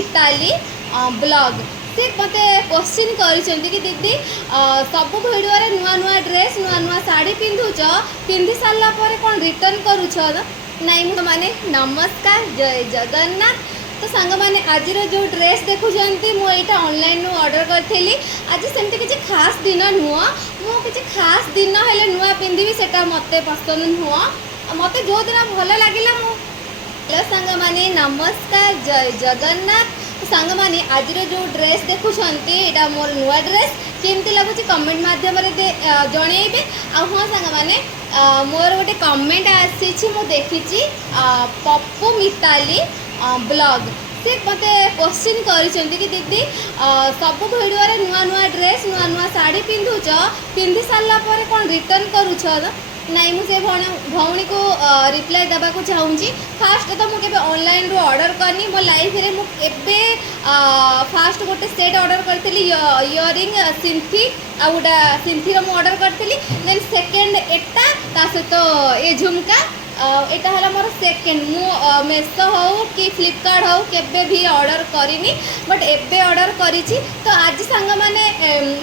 Mitali blog से मत question कर दीदी सब भिडियो नुआ नुआ ड्रेस नुआ नुआ साड़ी पिंधुच पिंधि सारा कौन रिटर्न करुच नाई माने नमस्कार जय जगन्नाथ। तो सांग मैंने आज जो ड्रेस देखुं मुझे ऑनलाइन ऑर्डर करी आज सेमती किसी खास दिन नुह मुझे खास दिन हेल्ले नुआ पिंधि से मत पसंद नुह मत जो दिन भल लगे हेलो सांग मैंने नमस्कार जय जगन्नाथ। सांग मैंने आज जो ड्रेस देखुं यहाँ मोर नुआ ड्रेस केमती लगुच कमेंट मध्यम जनइबे आ हाँ सांग मैंने मोर गोटे कमेंट आसी देखी पप्पू मिताली ब्लॉग से मत क्वेश्चन कर दीदी सब भिडियो नुआ नुआ ड्रेस नुआ नुआ साड़ी पिंधुच पिंधि सारा कौन रिटर्न करुच नाई मुझे भौणी को रिप्लाई देवा चाहूँगी। फास्ट तो मुझे ऑनलाइन रू ऑर्डर करनी मो लाइफ रे मुझे फास्ट गोटे सेट ऑर्डर करी इयरिंग सिंथी आ गोटा सिंथी रो ऑर्डर करी देन सेकेंड एटा सहित ये झुमका एटा है मोर सेकेंड मु मेसो हो कि फ्लिपकार्ट हो केबे भी ऑर्डर करिनी बट एबे ऑर्डर करी तो आज सांग मैंने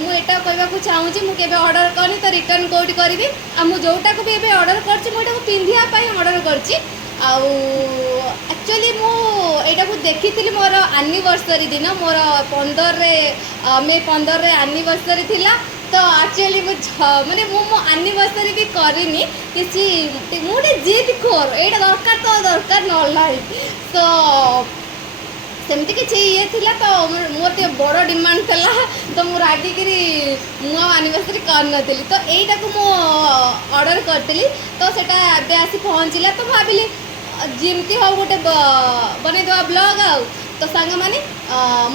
मुझे कहवाक चाहूँगी मुझे ऑर्डर करनी तो रिटर्न कौटी करी आ मु जोटा को भी एबे ऑर्डर कर पिंधियापाई ऑर्डर कर एक्चुअली मुझे देखी मोर एनिवर्सरी दिन मोर 15 मे 15 एनिवर्सरी थिला तो एक्चुअली माने मो एनिवर्सरी भी करनी किसी मुझे जिद खोर यहाँ दरकार तो दरकार ना तो सेमती किसी ये थिला तो मोर टे बड़ डिमांड थिला तो मु रागिक मु एनिवर्सरी कर तो यहीटा को मु ऑर्डर करी तो सेटा एबे आसी पहुँचला तो भाविली जिमती हो गोटे बनईदेवा ब्लॉग आउ तो सांग मैंने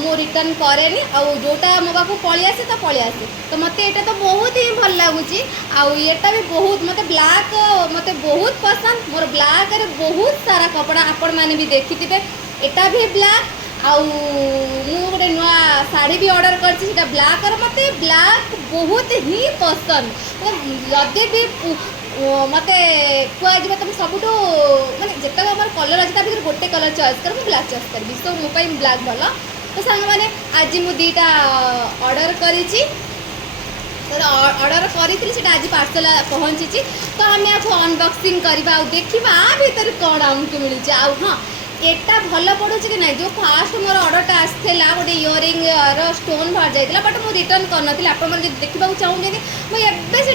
मु रिटर्न कैनि जोटा मो पाक पलि आसे तो पलि आसे तो मत यहाँ तो बहुत ही भल लगुच आटा भी बहुत मत ब्लैक मत बहुत पसंद मोर ब्लैक रे बहुत सारा कपड़ा आपण मैंने भी देखी थे एटा भी ब्लैक आउ गोटे नुआ शाढ़ी भी ऑर्डर कर ब्लैक और मत ब्लैक बहुत ही पसंद जदि भी मत कह तुम सबुठ मानते जितक आम कलर अच्छे भर गोटे कलर चॉइस कर ब्लैक चॉइस करी तो मोपाई ब्लैक भल तो सांग मैंने आज मुझे दीटा ऑर्डर करी ऑर्डर करी आज पार्सल पहुँची तो आम आपको अनबॉक्सिंग करवा देखा भर कौन आमको मिलूँ आ हाँ एटा भल पड़ू कि ना जो फास्ट मोर ऑर्डरटा आसला गोटे इयरिंग स्टोन बाहर जाइए बट मुझे रिटर्न करनी आपण देखा चाहूँगी मुझे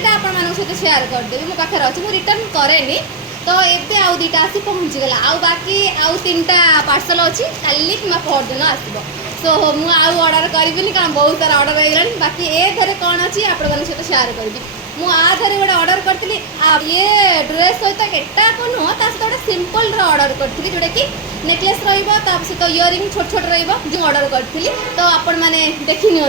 आपण सहित सेयार करदेवी मो पाखे अच्छे मुझे रिटर्न कैनि तो ये आउ दीटा आसी पहुँचीगला आउ बाकी आउ 3टा पार्सल अच्छी काली कि परदिन आसो सो मु आउ ऑर्डर करी कारण बहुत सारा ऑर्डर होगा बाकी ए धरे कौन अच्छी आपण सहित सेयार करी मु आधे गोटे ऑर्डर करी ये ड्रेस सहित एटा को नुह सहित गोटे सिंपल ऑर्डर करी जोटा कि नेकलेस रहित इयरिंग छोट छोट जो ऑर्डर करी तो आपण मैंने देखी नि